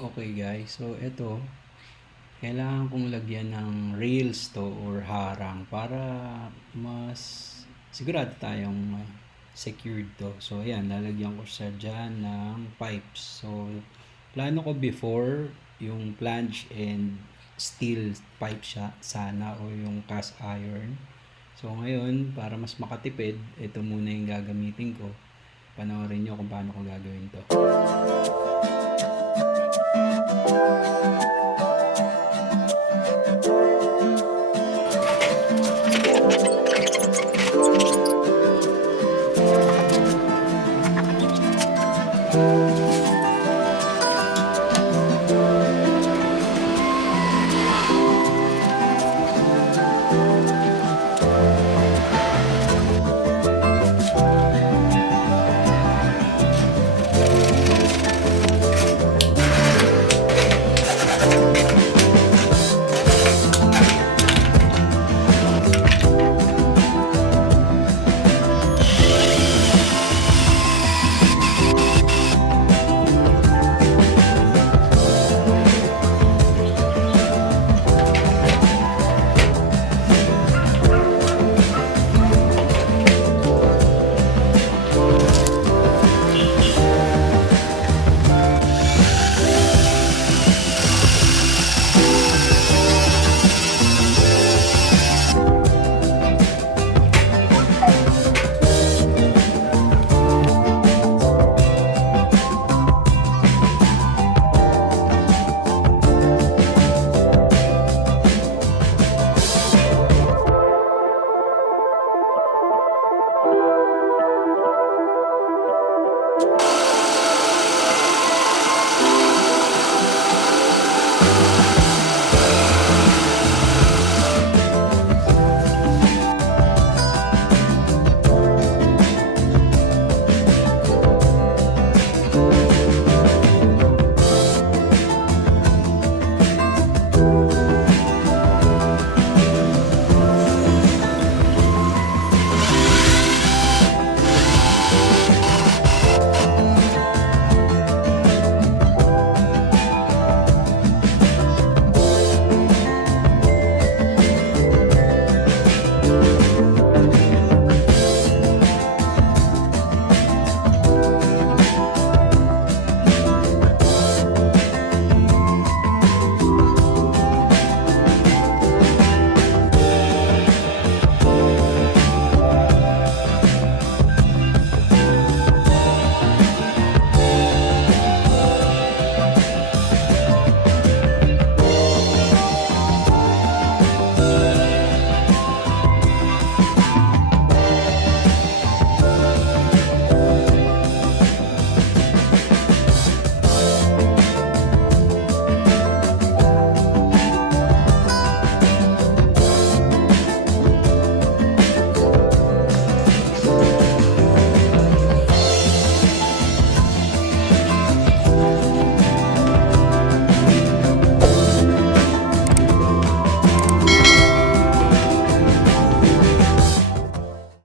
Okay guys, so ito, kailangan kong lagyan ng rails to or harang para mas sigurado tayong secured to. So ayan, lalagyan ko siya dyan ng pipes. So plano ko before yung flange and steel pipe siya sana o yung cast iron. So ngayon, para mas makatipid, ito muna yung gagamitin ko. Panoorin nyo kung paano ko gagawin to.